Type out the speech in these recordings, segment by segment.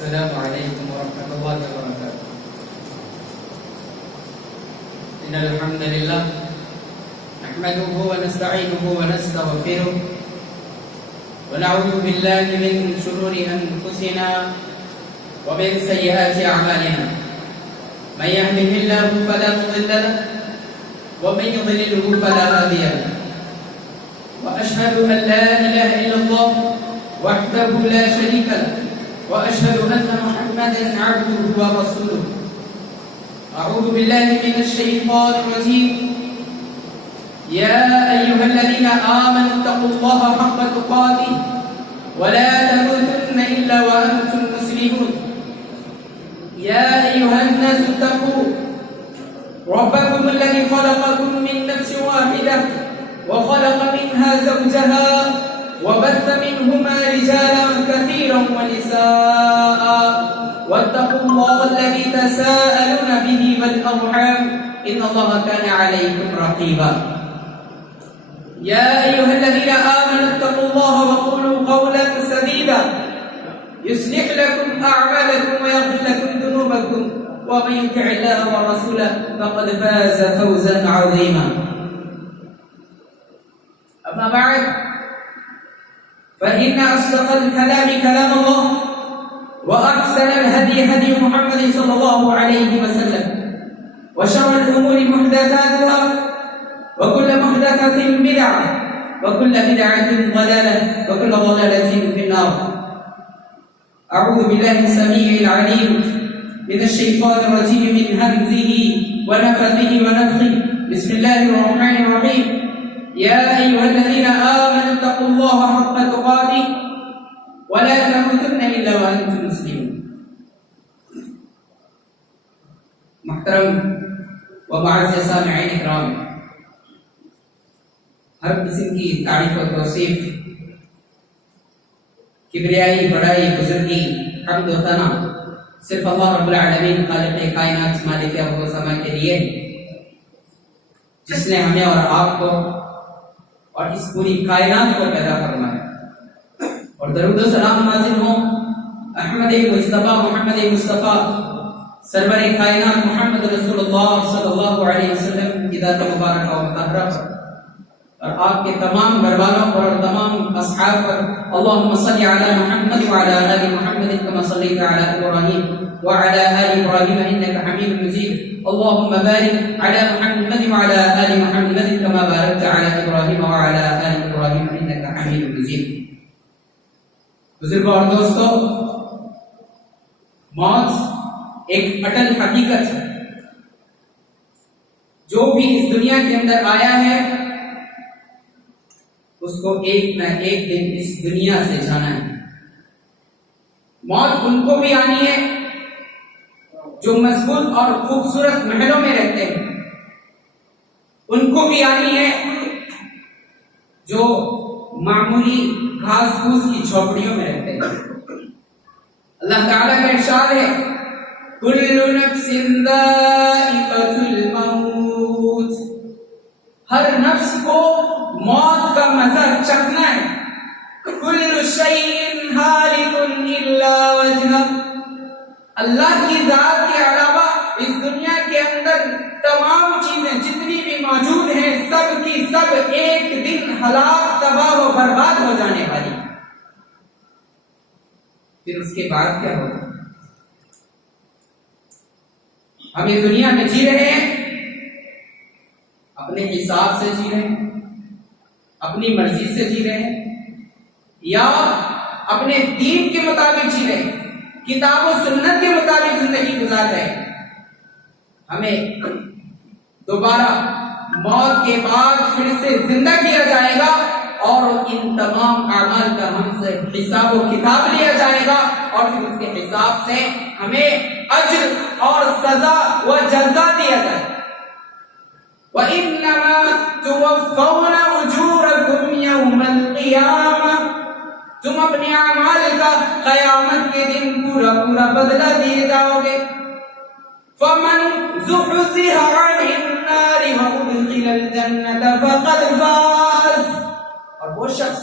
السلام عليكم ورحمة الله وبركاته. إن الحمد لله نحمده ونستعينه ونستغفره ونعوذ بالله من شرور أنفسنا ومن سيئات أعمالنا. من يهده الله فلا مضل له ومن يضلله فلا هادي له. وأشهد أن لا إله إلا الله وحده لا شريك له وأشهد أن محمدا عبده ورسوله. أعوذ بالله من الشيطان الرجيم. يا أيها الذين آمنوا اتقوا الله حق تقاته ولا تموتن إلا وأنتم مسلمون. يا أيها الناس اتقوا ربكم الذي خلقكم من نفس واحدة وخلق منها زوجها وبث منهما رجالا كثيرا ونساء واتقوا الله الذي تساءلون به والأرحام إن الله كان عليكم رقيبا. يا أيها الذين آمنوا اتقوا الله وقولوا قولا سديدا يصلح لكم أعمالكم ويغفر لكم ذنوبكم ومن يطع الله ورسوله فقد فاز فوزا عظيما. أما بعد فإن أصدق الكلام كلام الله وأحسن الهدي هدي محمد صلى الله عليه وسلم وشر الأمور محدثاتها وكل محدثة بدعة وكل بدعة ضلالة وكل ضلالة في النار. أعوذ بالله السميع العليم من الشيطان الرجيم من همزه ونفثه ونفخه. بسم الله الرحمن الرحيم. يا أيها الذين آمنوا اتقوا الله حق تقاته ولا تموتن إلا وأنتم مسلمون. محترم و معزز سامعین اکرام، ہر قسم کی تعریف و توصیف، کبریائی، بڑائی، بزرگی، حمد و ثنا صرف اللہ رب العالمین خالق کائنات مالک ارض و سما کے لیے، جس نے ہمیں اور آپ کو اور اس پوری کائنات کو پیدا فرمایا. اور درود و سلام نازل ہوں احمد مجتبی محمد مصطفیٰ سرور کائنات محمد رسول اللہ صلی اللہ علیہ وسلم کی ذات مبارکہ و مطہرہ پر اور آپ کے تمام گھر والوں پر اور تمام اصحاب پر. اللہم صلی علی محمد وعلی آل محمد کما صلیت علی ابراہیم وعلی آل ابراہیم انک حمید مجید. اللهم بارك على محمد وعلى آل محمد كما باركت على إبراهيم وعلى آل إبراهيم إنك حميد مجيد. بزرگوں اور دوستو، موت ایک اٹل حقیقت ہے. جو بھی اس دنیا کے اندر آیا ہے اس کو ایک نہ ایک دن اس دنیا سے جانا ہے. موت ان کو بھی آنی ہے جو مضبوط اور خوبصورت محلوں میں رہتے ہیں، ان کو بھی آنی ہے جو معمولی گھاس پھوس کی جھوپڑیوں میں رہتے ہیں. اللہ تعالیٰ کا ارشاد ہے کل نفس ذائقۃ الموت، ہر نفس کو موت کا مزہ چکھنا ہے. کل شیء ہالک الا وجہہ، اللہ کی ذات کے علاوہ اس دنیا کے اندر تمام چیزیں جتنی بھی موجود ہیں سب کی سب ایک دن ہلاک، تباہ و برباد ہو جانے والی. پھر اس کے بعد کیا ہوگا؟ ہم اس دنیا میں جی رہے ہیں، اپنے حساب سے جی رہے ہیں، اپنی مرضی سے جی رہے ہیں، یا اپنے دین کے مطابق جی رہے ہیں، کتاب و سنت کے مطابق زندگی گزار رہے ہیں. ہمیں دوبارہ موت کے بعد پھر سے زندہ کیا جائے گا اور ان تمام اعمال کا ہم سے حساب و کتاب لیا جائے گا اور پھر اس کے حساب سے ہمیں اجر اور سزا و جزا دیا جائے گا. وَإِنَّمَا تُوَفَّوْنَ أُجُورَكُمْ يَوْمَ الْقِيَامَةِ، تم اپنے اعمال کا قیامت کے دن پورا پورا بدلہ دیے جاؤ گے. فَمَنْ زُحْزِحَ عَنِ النَّارِ وَأُدْخِلَ الْجَنَّةَ فَقَدْ فَازَ، اور وہ شخص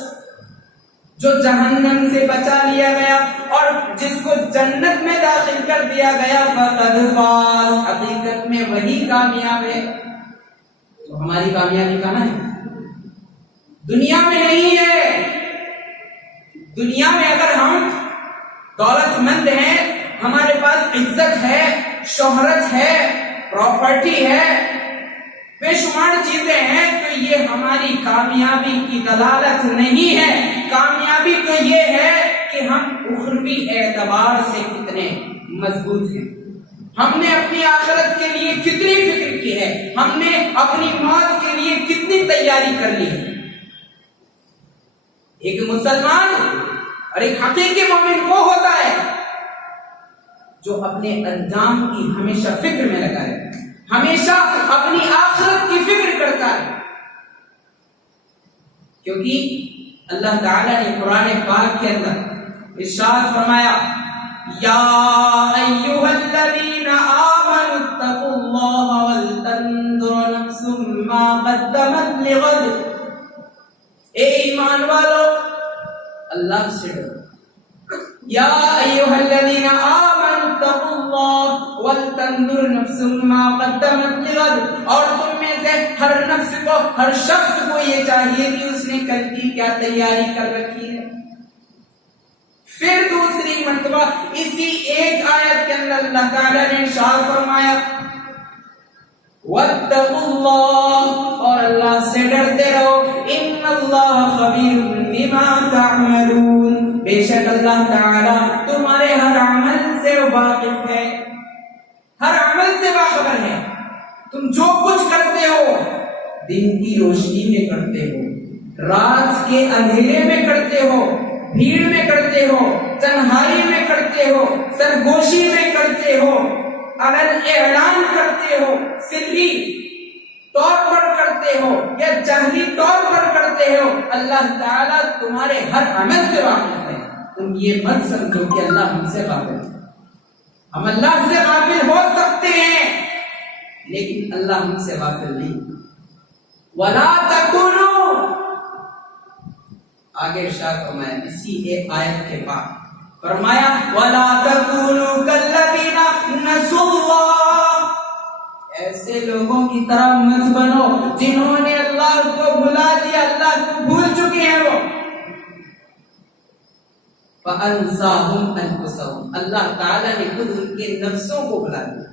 جو جہنم سے بچا لیا گیا اور جس کو جنت میں داخل کر دیا گیا فقد فاز، حقیقت میں وہی کامیاب ہے۔ تو ہماری کامیابی کہاں ہے؟ دنیا میں نہیں ہے۔ دنیا میں اگر ہم دولت مند ہیں، ہمارے پاس عزت ہے، شہرت ہے، پراپرٹی ہے، بے شمار چیزیں ہیں، تو یہ ہماری کامیابی کی دلالت نہیں ہے۔ کامیابی تو یہ ہے کہ ہم اخروی اعتبار سے کتنے مضبوط ہیں، ہم نے اپنی آخرت کے لیے کتنی فکر کی ہے، ہم نے اپنی موت کے لیے کتنی تیاری کر لی ہے۔ ایک مسلمان اور ایک حقیقی مومن وہ ہوتا ہے جو اپنے انجام کی ہمیشہ فکر میں لگا ہے، ہمیشہ اپنی آخرت کی فکر کرتا ہے، کیونکہ اللہ تعالیٰ نے قرآن پاک کے اندر ارشاد فرمایا یا ایھا الذین آمنوا اتقوا اللہ ولتنظر نفس ما قدمت لغد، اے ایمان والو اللہ سے ڈرو، یا ایھا الذین آمنوا اتقوا اللہ ولتنظر نفس ما قدمت لغد، اور تم میں سے ہر نفس کو، ہر شخص کو یہ چاہیے کہ اس نے کل کی کیا تیاری کر رکھی ہے۔ پھر دوسری مرتبہ اسی ایک آیت کے اندر اللہ تعالیٰ نے ارشاد فرمایا واتقوا اللہ، اور اللہ سے ڈرتے رہو، ان اللہ خبیر بما تعملون، بے شک اللہ تعالیٰ تمہارے ہر عمل سے واقف ہے، ہر عمل سے باخبر ہے۔ تم جو کچھ کرتے ہو دن کی روشنی میں کرتے ہو، رات کے اندھیرے میں کرتے ہو، بھیڑ میں کرتے ہو، تنہائی میں کرتے ہو، سرگوشی میں کرتے ہو، علن اعلان کرتے ہو، سری طور پر کرتے ہو یا جہری طور پر کرتے ہو، اللہ تعالیٰ تمہارے ہر عمل سے واقف ہے۔ تم یہ مت سمجھو کہ اللہ ہم سے غافل ہے، ہم اللہ سے غافل ہو سکتے ہیں لیکن اللہ ہم سے غافل نہیں۔ وَلَا تَكُونُوا، آگے ارشاد فرمایا اسی ایک آیت کے بعد فرمایا وَلَا تَكُونُوا كَالَّذِينَ نَسُوا اللَّهَ، ایسے لوگوں کی طرح مت بنو جنہوں نے اللہ کو بھلا دیا، اللہ کو بھول چکے ہیں وہ۔ فَأَنْسَاهُمْ أَنفُسَهُمْ، اللہ تعالیٰ نے خود ان کے نفسوں کو بھلا دیا۔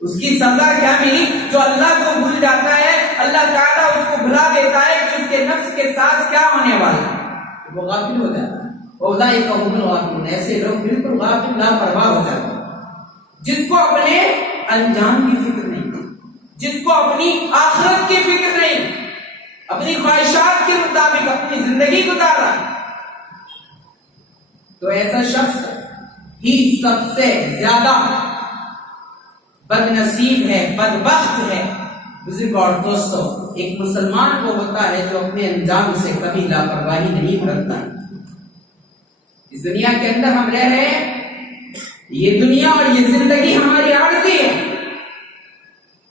اس کی سزا کیا ملی؟ جو اللہ کو بھول جاتا ہے اللہ تعالیٰ اس کو بھلا دیتا ہے کہ اس کے نفس کے ساتھ کیا ہونے والا ہے، وہ غافل ہو جاتا ہے۔ اولئک هم الغافلون، ایسے لوگ بالکل غافل لاپرواہ ہو جاتے ہیں، جس کو اپنے انجام کی فکر نہیں، جس کو اپنی آخرت کی فکر نہیں، اپنی خواہشات کے مطابق اپنی زندگی گزار رہا ہے، تو ایسا شخص ہی سب سے زیادہ بد نصیب ہے، بدبخت ہے۔ بزرگ اور دوستو، ایک مسلمان کو ہوتا ہے جو اپنے انجام سے کبھی لاپرواہی نہیں برتتا۔ اس دنیا کے اندر ہم رہ رہے ہیں، یہ دنیا اور یہ زندگی ہماری عارضی ہے،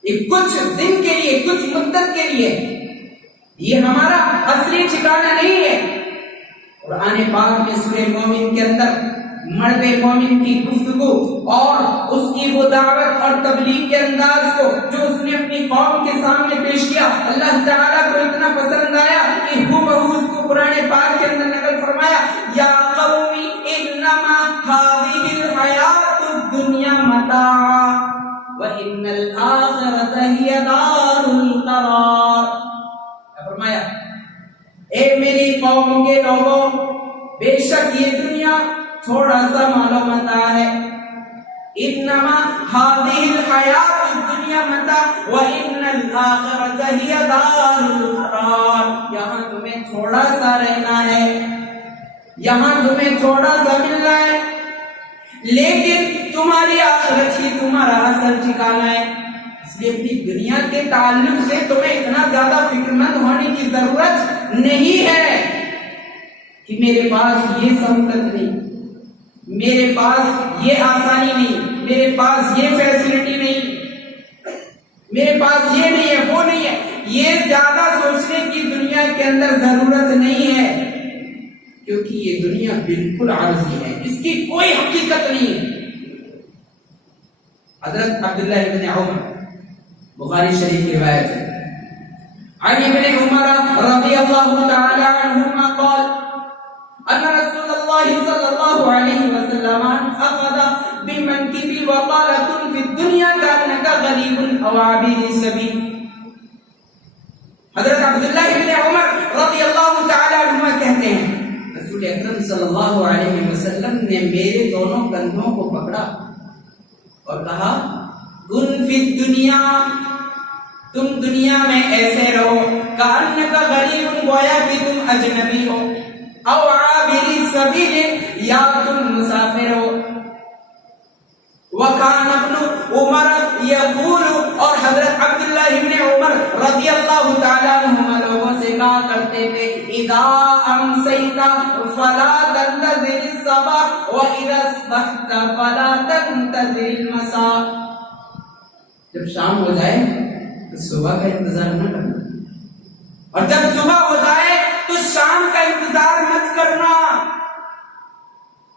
یہ کچھ دن کے لیے، کچھ مدت کے لیے، یہ ہمارا اصلی ٹھکانہ نہیں ہے۔ قرآن پاک میں سورہ مومن کے اندر مرد مومن کی گفتگو اور اس کی وہ دعوت اور تبلیغ کے انداز کو جو اس نے اپنی قوم کے سامنے پیش کیا، اللہ تعالیٰ کو اتنا پسند آیا کہ ہو اس کو قرآن پاک کے اندر نقل فرمایا یا قومی انما هذه الحیات الدنیا متاع وان الاخرۃ هی دار القرار، فرمایا اے میری قوم کے لوگوں، بے شک یہ دنیا تھوڑا سا معلومات ہے، انما هذه الحیات الدنیا متاع وان الاخرۃ ہی دار القرار، یہاں تمہیں تھوڑا سا رہنا ہے، یہاں تمہیں تھوڑا سا ملنا ہے، لیکن تمہاری آخرت ہی تمہارا اصل ٹھکانہ ہے۔ اس لیے اپنی دنیا کے تعلق سے تمہیں اتنا زیادہ فکر مند ہونے کی ضرورت نہیں ہے کہ میرے پاس یہ سہولت نہیں، میرے پاس یہ آسانی نہیں، میرے پاس یہ فیسلٹی نہیں، میرے پاس یہ نہیں ہے، وہ نہیں ہے، یہ زیادہ سوچنے کی دنیا کے اندر ضرورت نہیں ہے، کیونکہ یہ دنیا بالکل عارضی ہے، اس کی کوئی حقیقت نہیں ہے۔ حضرت عبداللہ ابن عمر، بخاری شریف کی روایت ہے، عن ابن عمر رضی اللہ تعالی عنہما قال ان رسول اللہ صلی اللہ علیہ وسلم اخذ بمنکبی وقال كن في الدنيا كأنك غریب او عابر سبیل۔ حضرت عبداللہ ابن عمر رضی اللہ تعالی عنہما کہتے ہیں رسول اکرم صلی اللہ علیہ وسلم نے میرے دونوں کندھوں کو پکڑا اور کہا کن فی الدنیا، تم دنیا میں ایسے رہو کأنک غریب، گویا کہ تم اجنبی ہو، او عابر سبیل، یا تم مسافر ہو۔ وکان ابن عمر یقول، اور حضرت عبداللہ ابن عمر رضی اللہ تعالی عنہما لوگوں سے کہا کرتے تھے اذا امسیت فلا تنتظر الصباح واذا اصبحت فلا تنتظر المساء، جب شام ہو جائے تو صبح کا انتظار نہ کرنا، اور جب صبح ہو جائے تو شام کا انتظار مت کرنا۔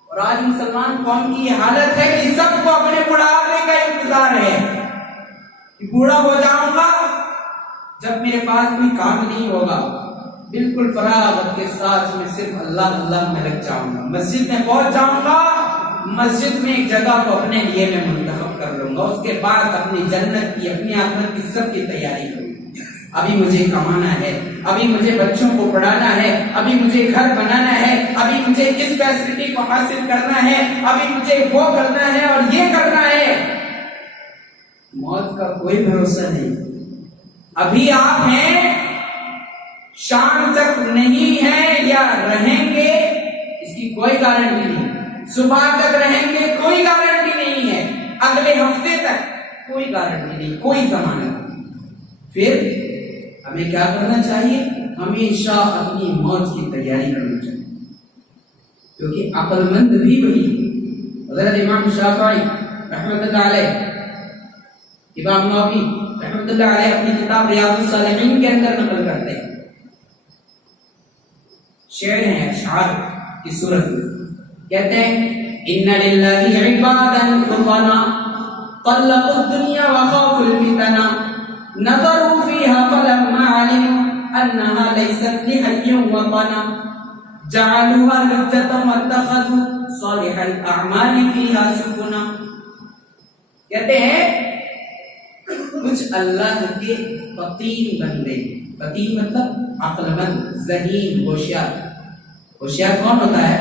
اور آج مسلمان قوم کی یہ حالت ہے کہ سب کو اپنے بڑھاپے کا انتظار ہے کہ بوڑھا ہو جاؤں گا جب میرے پاس کوئی کام نہیں ہوگا، بالکل فراغت کے ساتھ میں صرف اللہ اللہ میں لگ جاؤں گا، مسجد میں پہنچ جاؤں گا، مسجد میں ایک جگہ کو اپنے لیے میں منتخب کر لوں گا، اس کے بعد اپنی جنت کی، اپنی آخرت کی سب کی تیاری کروں گا۔ ابھی مجھے کمانا ہے، ابھی مجھے بچوں کو پڑھانا ہے، ابھی مجھے گھر بنانا ہے، ابھی مجھے اس فیسلٹی کو حاصل کرنا ہے، ابھی مجھے وہ کرنا ہے اور یہ کرنا ہے۔ موت کا کوئی بھروسہ نہیں، ابھی آپ ہیں، شام تک نہیں ہے یا رہیں گے اس کی کوئی گارنٹی نہیں، صبح تک رہیں گے کوئی گارنٹی نہیں ہے، اگلے ہفتے تک کوئی گارنٹی نہیں، کوئی ضمانت نہیں۔ پھر ہمیں کیا کرنا چاہیے؟ ہمیشہ اپنی موت کی تیاری کرنا چاہیے، کیونکہ عقل مند بھی وہی۔ حضرت امام شافعی رحمۃ اللہ علیہ، امام نووی رحمۃ اللہ علیہ اپنی کتاب ریاض الصالحین کے اندر نقل کرتے ہیں، شعر ہیں، اشعار کی صورت میں کہتے ہیں ان للہ عبادا فطنا طلقوا الدنیا وخافوا الفتنا نظروا فيها فلما علموا انها ليست لحي وطنا جعلوها لجة واتخذوا صالح الاعمال فيها سفنا۔ کہتے ہیں کچھ اللہ کے فطین بندے، فطین مطلب عقل مند، ذہین، ہوشیار۔ ہوشیار کون ہوتا ہے؟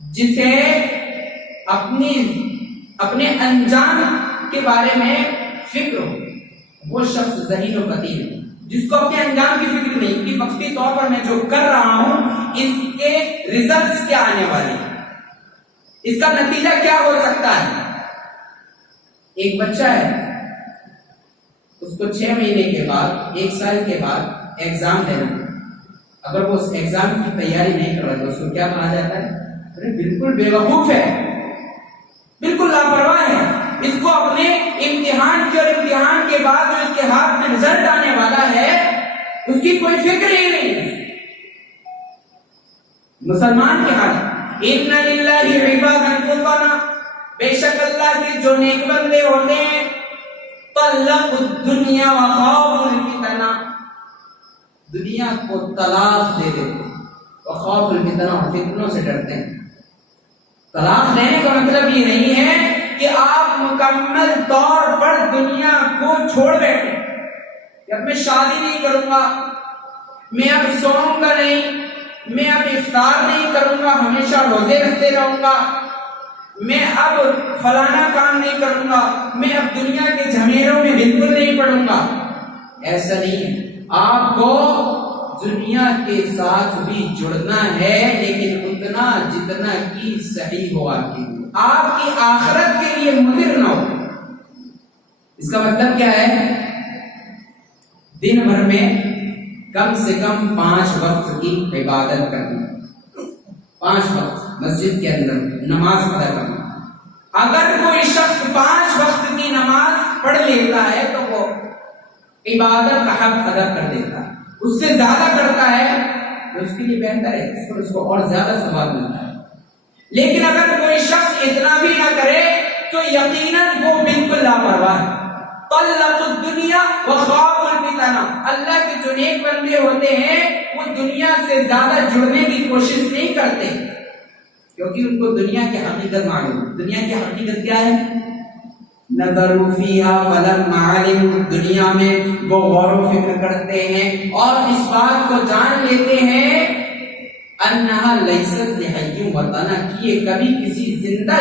جسے اپنے انجام کے بارے میں فکر ہو، وہ شخص ذہین و فطین ہے، جس کو اپنے انجام کی فکر نہیں کہ وقتی طور پر میں جو کر رہا ہوں اس کے ریزلٹس کیا آنے والے ہیں، اس کا نتیجہ کیا ہو سکتا ہے۔ ایک بچہ ہے، اس کو 6 مہینے کے بعد، 1 سال کے بعد ایگزام دینا، اگر وہ اس ایگزام کی تیاری نہیں کر رہا تو اس کو کیا کہا جاتا ہے؟ ارے بالکل بیوقوف ہے، بالکل لاپرواہ ہے، اس کو اپنے امتحان کی اور امتحان کے بعد جو اس کے ہاتھ میں رزلٹ آنے والا ہے اس کی کوئی فکر ہی نہیں ہے۔ مسلمان کی حالت ان للہ عبادا فطنا، بے شک اللہ کے جو نیک بندے ہوتے ہیں طلقوا الدنیا وخافوا الفتنہ، دنیا کو طلاق دے دیتے، وخافوا الفتنہ، اور فتنوں سے ڈرتے ہیں۔ طلاق دینے کا مطلب یہ نہیں ہے کہ آپ مکمل طور پر دنیا کو چھوڑ بیٹھے کہ اب میں شادی نہیں کروں گا، میں اب سوؤں گا نہیں، میں اب افطار نہیں کروں گا، ہمیشہ روزے رکھتے رہوں گا، میں اب فلانا کام نہیں کروں گا، میں اب دنیا کے جھمیلوں میں بالکل نہیں پڑوں گا۔ ایسا نہیں ہے، آپ کو دنیا کے ساتھ بھی جڑنا ہے، لیکن اتنا جتنا کہ صحیح ہو آپ کی آخرت کے لیے مضر نہ ہو۔ اس کا مطلب کیا ہے؟ دن بھر میں کم سے کم 5 وقت کی عبادت کرنا، 5 وقت مسجد کے اندر نماز ادا کرنا۔ اگر کوئی شخص 5 وقت کی نماز پڑھ لیتا ہے تو وہ عبادت کا حق ادا کر دیتا ہے، اس سے زیادہ کرتا ہے تو اس کے لیے بہتر ہے، اس کو اور زیادہ ثواب ملتا ہے۔ لیکن اگر کوئی شخص اتنا بھی نہ کرے تو یقیناً وہ بالکل لاپرواہ ہے۔ طلق الدنیا وخاف الفتنہ، اللہ کے جو نیک بندے ہوتے ہیں وہ دنیا سے زیادہ جڑنے کی کوشش نہیں کرتے، کیونکہ ان کو دنیا کی حقیقت معلوم ہے۔ دنیا کی حقیقت کیا ہے؟ نظروا فیہا فلما علموا، دنیا میں وہ غور و فکر کرتے ہیں اور اس بات کو جان لیتے ہیں انہا لیست لحی وطنا، کہ یہ کبھی کسی زندہ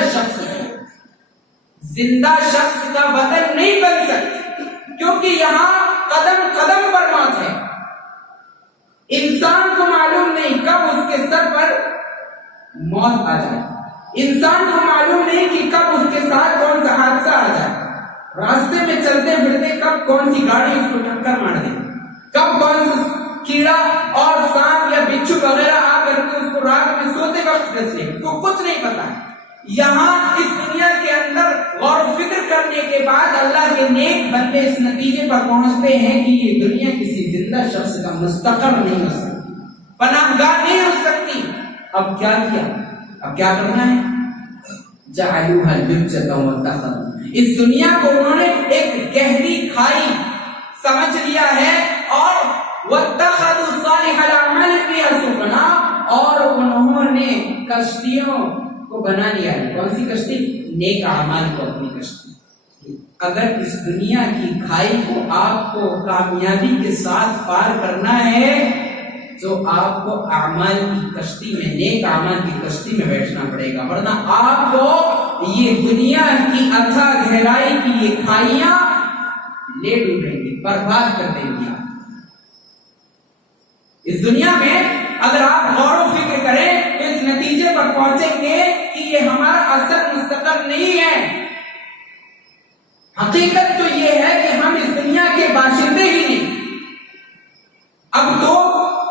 شخص کا وطن نہیں بن سکتی، کیونکہ یہاں قدم قدم پر موت ہے۔ انسان کو معلوم نہیں کب اس کے سر پر موت آ جائے، انسان کو معلوم نہیں کہ کب اس کے ساتھ کون سا حادثہ آ جائے، راستے میں چلتے پھرتے کب کون سی گاڑی اس کو ٹکر مار دے، کب کون سا کیڑا اور سانپ یا بچھو وغیرہ آ کر کے اس کو رات میں سوتے وقت ڈس لے، اس کو کچھ نہیں پتا ہے۔ یہاں اس دنیا کے اندر غور و فکر کرنے کے بعد اللہ کے نیک بندے اس نتیجے پر پہنچتے ہیں کہ یہ دنیا کسی زندہ شخص کا مستقر نہیں ہو سکتی، پناہ گاہ نہیں ہو سکتی۔ اب کیا کیا؟ اب کیا کرنا ہے؟ جعلوها لجة واتخذوا، اس دنیا کو انہوں نے ایک گہری کھائی سمجھ لیا ہے، اور واتخذوا صالح الاعمال فيها سفنا، اور انہوں نے کشتیوں کو بنا لیا ہے۔ کون سی کشتی؟ نیک اعمال کو اپنی کشتی۔ اگر اس دنیا کی کھائی کو آپ کو کامیابی کے ساتھ پار کرنا ہے تو آپ کو اعمال کی کشتی میں، نیک اعمال کی کشتی میں بیٹھنا پڑے گا، ورنہ آپ کو یہ دنیا کی اتھا گہرائی کی یہ کھائیاں لے ڈوبیں گی، برباد کر دیں گی۔ اس دنیا میں اگر آپ غور و فکر کریں تو اس نتیجے پر پہنچیں گے کہ یہ ہمارا اثر مستقر نہیں ہے۔ حقیقت تو یہ ہے کہ ہم اس دنیا کے باشندے ہی نہیں۔ اب تو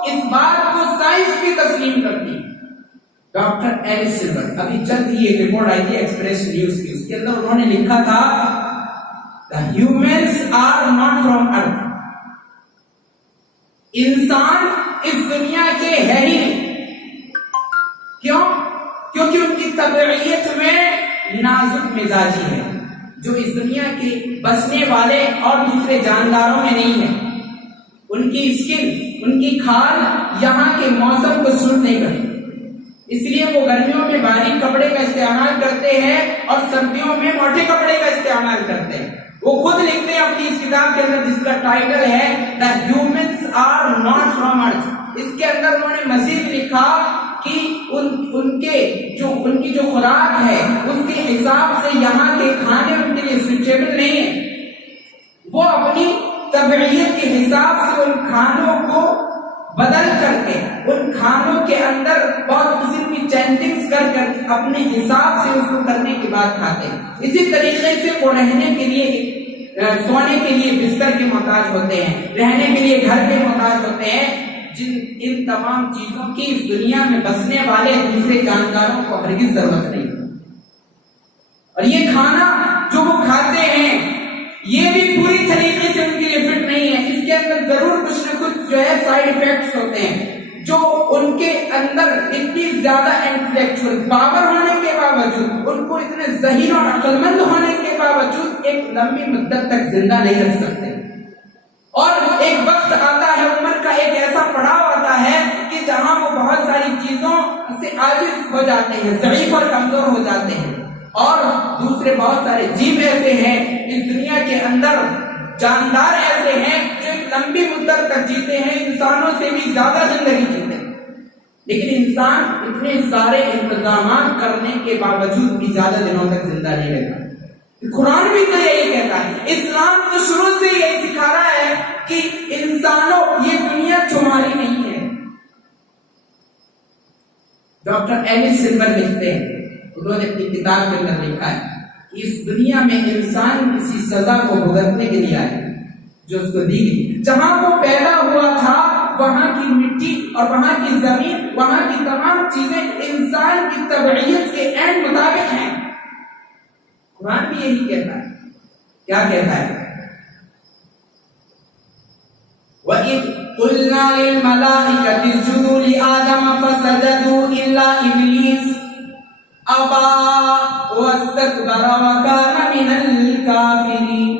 اس بات کو سائنس بھی تسلیم کرتی ہے۔ ڈاکٹر ایلس سلبرٹ، ابھی جلد ہی ایک رپورٹ آئی تھی ایکسپریس نیوز کی، اس کے اندر انہوں نے لکھا تھا The humans are not from earth، انسان اس دنیا کے ہے ہی نہیں۔ کیوں؟ کیونکہ ان کی طبعیت میں نازک مزاجی ہے، جو اس دنیا کے بسنے والے اور دوسرے جانداروں میں نہیں ہے۔ ان کی اسکن، ان کی کھال یہاں کے موسم کو سوٹ نہیں کرتی، اس لیے وہ گرمیوں میں باریک کپڑے کا استعمال کرتے ہیں اور سردیوں میں موٹے کپڑے کا استعمال کرتے ہیں۔ وہ خود لکھتے ہیں اپنی اس کتاب کے اندر جس کا ٹائٹل ہے The Humans Are Not From Earth، اس کے اندر انہوں نے مزید لکھا کہ ان کی جو خوراک ہے اس کے حساب سے یہاں کے کھانے ان کے لیے سوٹیبل نہیں ہے۔ وہ اپنی طبعیت کے حساب سے ان کھانوں کو بدل کر کے، ان کھانوں کے اندر بہت قسم کی چینجنگز کر کر اپنے حساب سے اس کو کرنے کے بعد کھاتے ہیں۔ اسی طریقے سے وہ رہنے کے لیے، سونے کے لیے بستر کے محتاج ہوتے ہیں، رہنے کے لیے گھر کے محتاج ہوتے ہیں، ان تمام چیزوں کی اس دنیا میں بسنے والے دوسرے جانداروں کو ہرگز ضرورت نہیں۔ اور یہ کھانا جو وہ کھاتے ہیں یہ بھی پوری طریقے سے ان کے لیے فٹ نہیں ہے، اس کے اندر ضرور کچھ نہ کچھ جو ہے سائیڈ ایفیکٹس ہوتے ہیں، جو ان کے اندر اتنی زیادہ انٹلیکچوئل پاور ہونے کے باوجود، ان کو اتنے ذہین اور عقل مند ہونے کے باوجود ایک لمبی مدت تک زندہ نہیں رکھ سکتے۔ اور ایک وقت آتا ہے، عمر کا ایک ایسا پڑاؤ آتا ہے کہ جہاں وہ بہت ساری چیزوں سے عاجز ہو جاتے ہیں، ضعیف اور کمزور ہو جاتے ہیں۔ اور دوسرے بہت سارے جیو ایسے ہیں اس دنیا کے اندر، جاندار ایسے ہیں جو ایک لمبی مدت تک جیتے ہیں، انسانوں سے بھی زیادہ زندگی جیتے ہیں، لیکن انسان اتنے سارے انتظامات کرنے کے باوجود بھی زیادہ دنوں تک زندہ نہیں رہتا۔ قرآن بھی تو یہی کہتا ہے، اسلام تو شروع سے یہی سکھا رہا ہے کہ انسانوں یہ دنیا تمہاری نہیں ہے۔ ڈاکٹر ایلس سلبرٹ لکھتے ہیں، انہوں نے اپنی کتاب کے اندر لکھا ہے کہ اس دنیا میں انسان کسی سزا کو بھگتنے کے لیے آئے جو اس کو دی گئی۔ جہاں وہ پیدا ہوا تھا وہاں کی مٹی اور وہاں کی زمین، وہاں کی تمام چیزیں انسان کی طبعیت کے عین مطابق ہیں۔ قرآن بھی یہی کہتا ہے۔ کیا کہتا ہے؟ وَإِذْ قُلْنَا قلنا للملائكة اسجدوا لآدم فسجدوا إلا إبليس أبى واستكبر وكان من الكافرين.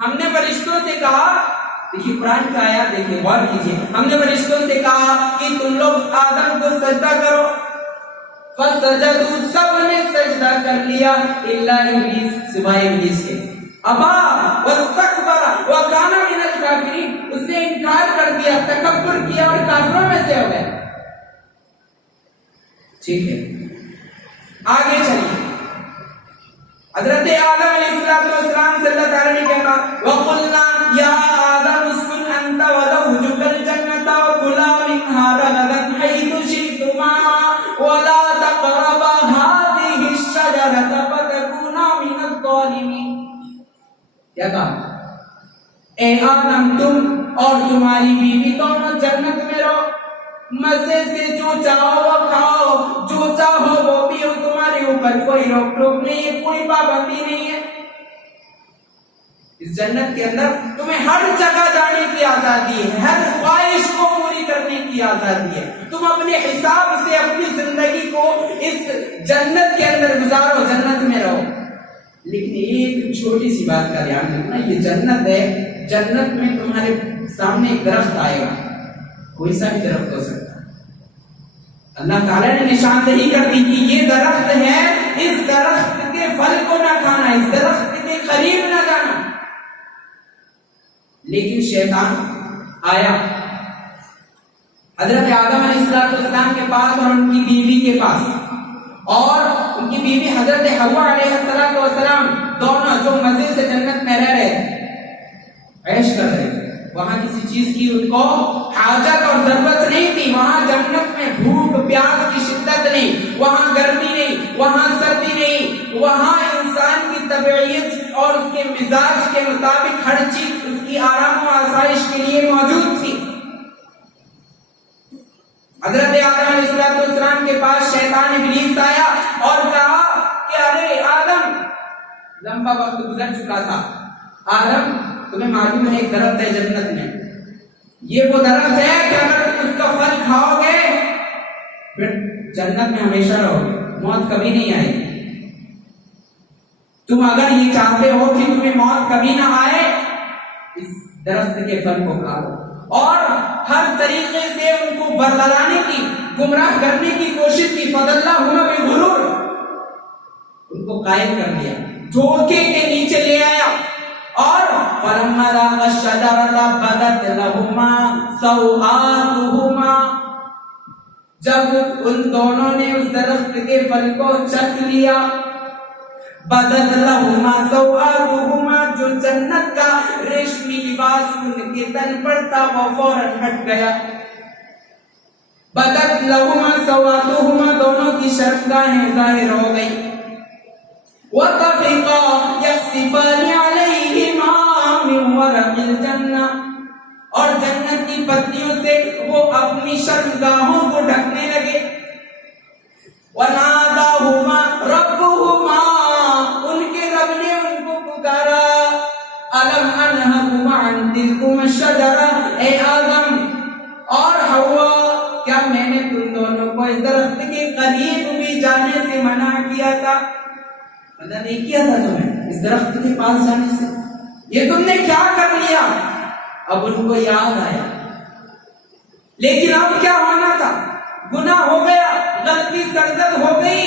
ہم نے فرشتوں سے کہا، دیکھیے قرآن کی آیات دیکھیے، غور کیجیے، ہم نے فرشتوں سے کہا کہ تم لوگ آدم کو سجدہ کرو، فسجدوا، سب نے سجدہ کر لیا، الا ابلیس، سوائے ابلیس کے، ابا واستكبر وكان من الكافرين، اس نے انکار کر دیا، تکبر کیا اور کافروں میں سے ہو گیا. ٹھیک ہے، آگے چلیے. حضرت آدم علیہ السلام سے اللہ تعالی نے کہا وَقُلْنَا يَا آدَمُ اسْكُنْ أَنْتَ وَزَوْجُكَ الْجَنَّةَ وَكُلَا مِنْهَا رَغَدًا حَيْثُ شِئْتُمَا وَلَا تَقْرَبَا هَٰذِهِ الشَّجَرَةَ فَتَكُونَا مِنَ الظَّالِمِينَ. کیا کہا؟ اے آدم، تم اور تمہاری بیوی دونوں جنت میں رہو، مزے سے جو چاہو وہ کھاؤ، جو چاہو وہ پیو، تمہارے اوپر کوئی روک ٹوک نہیں ہے، کوئی پابندی نہیں ہے. اس جنت کے اندر تمہیں ہر جگہ جانے کی آزادی ہے، ہر خواہش کو پوری کرنے کی آزادی ہے. تم اپنے حساب سے اپنی زندگی کو اس جنت کے اندر گزارو، جنت میں رہو. لیکن ایک چھوٹی سی بات کا دھیان رکھنا، یہ جنت ہے، جنت میں تمہارے سامنے ایک درخت آئے گا، کوئی سا بھی درخت ہو سکتا ہے. اللہ تعالیٰ نے نشاندہی کر دی کہ یہ درخت ہے، اس درخت کے پھل کو نہ کھانا، اس درخت کے قریب نہ جانا. لیکن شیطان آیا حضرت آدم علیہ السلام کے پاس اور ان کی بیوی کے پاس، اور ان کی بیوی حضرت حوا علیہ السلام دونوں جو مزے سے جنت میں رہ رہے، عیش کر رہے، وہاں کسی چیز کی ان کو حاجت اور ضرورت نہیں تھی. وہاں جنت میں بھوک پیاس کی شدت نہیں، وہاں گرمی نہیں، وہاں سردی نہیں، وہاں انسان کی طبیعت اور اس کے مزاج کے مطابق ہر چیز اس کی آرام و آسائش کے لیے موجود تھی. حضرت آدم علیہ السلام کے پاس شیطان ابلیس آیا اور کہا کہ ارے آدم، لمبا وقت گزر چکا تھا، آدم تمہیں معلوم ہے ایک درخت ہے جنت میں، یہ وہ درخت ہے کہ اگر تم اس کا پھل کھاؤ گے پھر جنت میں ہمیشہ رہو گے، موت کبھی نہیں آئے گی. تم اگر یہ چاہتے ہو کہ تمہیں موت کبھی نہ آئے، اس درخت کے پھل کو کھاؤ. اور ہر طریقے سے ان کو برگلانے کی، گمراہ کرنے کی کوشش کی. فَضَلَّهُمَا بِغُرُورٍ، ان کو قائل کر دیا، دھوکے کے نیچے لے آیا. اور فَلَمَّا ذَاقَا الشَّجَرَةَ بَدَتْ لَهُمَا سَوْآتُهُمَا، جب ان دونوں نے اس درخت کے پھل کو چکھ لیا، بدت لہما سوآتہما، جو جنت کا ریشمی لباس ان کے تن پر تھا وہ فوراً ہٹ گیا. بدت لہما سوآتہما، دونوں کی شرمگاہیں ظاہر ہو گئی. وَطَفِقَا يَخْصِفَانِ عَلَيْهِمَا مِنْ وَرَقِ الْجَنَّةِ، اور جنت کی پتیوں سے وہ اپنی شرمگاہوں کو ڈھکنے لگے. وَنَادَاهُمَا رَبُّهُمَا، ان کے رب نے ان کو پکارا، أَلَمْ أَنْهَكُمَا عَنْ تِلْكُمَا الشَّجَرَةِ، اے آدم اور حوا، کیا میں نے تم دونوں کو اس درخت کے قریب بھی جانے سے منع کیا تھا؟ منع نہیں کیا تھا تمہیں اس درخت کے پاس جانے سے، یہ تم نے کیا کر لیا؟ اب ان کو یاد آیا، لیکن اب کیا ہونا تھا، گناہ ہو گیا، غلطی سرزد ہو گئی.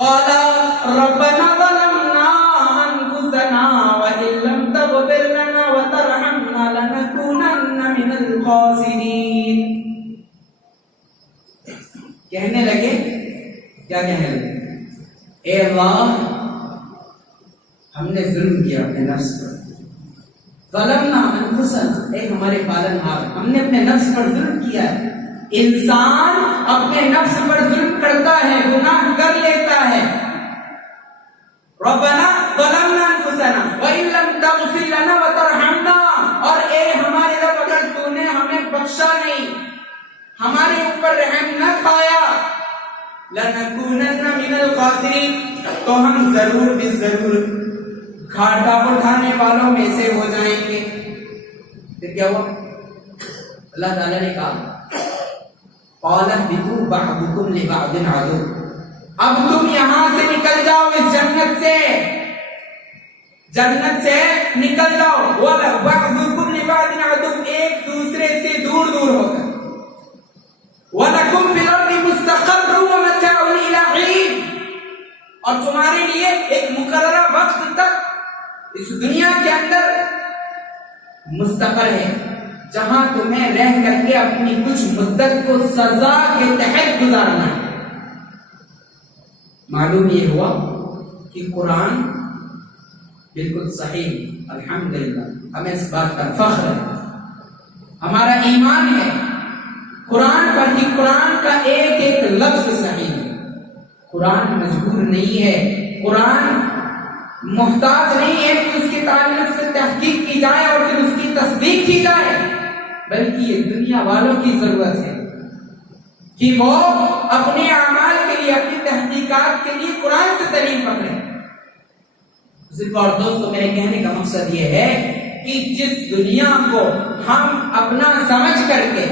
قال ربنا ظلمنا انفسنا وان لم تغفر لنا وترحمنا لنكونن من الخاسرين. کہنے لگے، کیا کہنے لگے؟ اے اللہ، ہم نے ظلم کیا اپنے نفس پر. ظلمنا انفسنا، اے ہمارے پالن ہار، ہم نے اپنے نفس پر ظلم کیا ہے. انسان اپنے نفس پر ظلم کرتا ہے، گناہ کر لیتا ہے. ربنا ظلمنا انفسنا وان لم تغفر لنا وترحمنا، اور اے ہمارے رب اگر تو نے ہمیں بخشا نہیں، ہمارے اوپر رحم نہ کھایا، لنکونن من الخاسرین، تو ہم ضرور بھی ضرور کھاٹا اٹھانے والوں میں سے ہو جائیں گے. پھر کیا ہوا؟ اللہ تعالیٰ نے کہا قَالَ اهْبِطُوا بَعْضُكُمْ لِبَعْضٍ عَدُوٌّ. اب تم یہاں سے نکل جاؤ، اس جنت سے نکل جاؤ. وَبَعْضُكُمْ لِبَعْضٍ عَدُوٌّ، ایک دوسرے سے دور ہو کر. وَلَكُمْ فِي الْأَرْضِ مُسْتَقَرٌّ وَمَتَاعٌ إِلَىٰ حِينٍ، اور تمہارے لیے ایک مقررہ وقت تک اس دنیا کے اندر مستقر ہے، جہاں تمہیں رہ کر کے اپنی کچھ مدت کو سزا کے تحت گزارنا ہے. معلوم یہ ہوا کہ قرآن بالکل صحیح. الحمدللہ ہمیں اس بات پر فخر ہے، ہمارا ایمان ہے قرآن پر کہ قرآن کا ایک ایک لفظ صحیح ہے. قرآن مجبور نہیں ہے، قرآن محتاج نہیں ہے کہ اس کے تعلق سے تحقیق کی جائے اور پھر اس کی تصدیق کی جائے، بلکہ یہ دنیا والوں کی ضرورت ہے کہ وہ اپنے اعمال کے لیے، اپنی تحقیقات کے لیے قرآن سے دلیل پکڑیں. اور دوستو، میرے کہنے کا مقصد یہ ہے کہ جس دنیا کو ہم اپنا سمجھ کر کے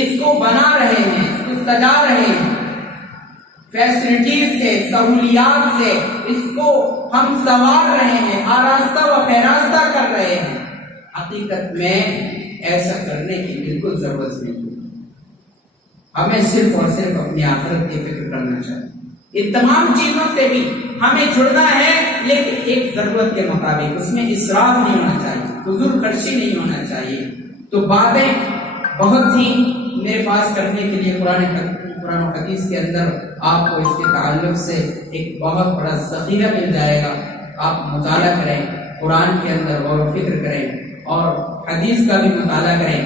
اس کو بنا رہے ہیں، اس کو سجا رہے ہیں، فیسلٹیز سے، سہولیات سے اس کو ہم سنوار رہے ہیں، آراستہ و پیراستہ کر رہے ہیں، حقیقت میں ایسا کرنے کی بالکل ضرورت نہیں. ہمیں صرف اور صرف اپنی آخرت کی فکر کرنا چاہیے. ان تمام چیزوں سے بھی ہمیں چھڑنا ہے، لیکن ایک ضرورت کے مطابق. اس میں اسراف نہیں ہونا چاہیے، فضول خرچی نہیں ہونا چاہیے. تو باتیں بہت ہی میرے پاس کرنے کے لیے قرآن و حدیث کے اندر آپ کو اس کے تعلق سے ایک بہت بڑا ذخیرہ مل جائے گا. آپ مطالعہ کریں، قرآن کے اندر غور و فکر کریں اور حدیث کا بھی مطالعہ کریں،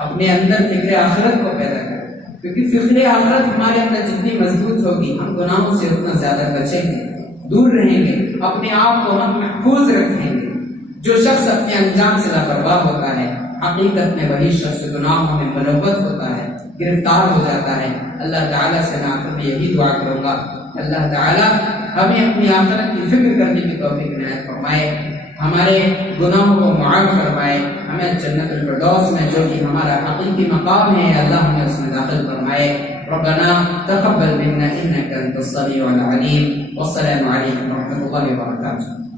اپنے اندر فکر آخرت کو پیدا کریں. کیونکہ فکر آخرت ہمارے اندر جتنی مضبوط ہوگی، ہم گناہوں سے اتنا زیادہ بچیں گے، دور رہیں گے، اپنے آپ کو ہم محفوظ رکھیں گے. جو شخص اپنے انجام سے لاپرواہ ہوتا ہے، حقیقت میں وہی شخص گناہوں میں ملوث ہوتا ہے، گرفتار ہو جاتا ہے. اللہ تعالیٰ سے میں آخر میں یہی دعا کروں گا، اللہ تعالیٰ ہمیں اپنی آخرت کی فکر کرنے کی توفیق عنایت فرمائے، ہمارے گناہوں کو معاف فرمائے، ہمیں جنت الفردوس میں جو کہ ہمارا حقیقی مقام ہے اللہ ہمیں اس میں داخل فرمائے. ربنا تقبل منا انك انت السميع العليم، والسلام عليكم ورحمة الله وبركاته.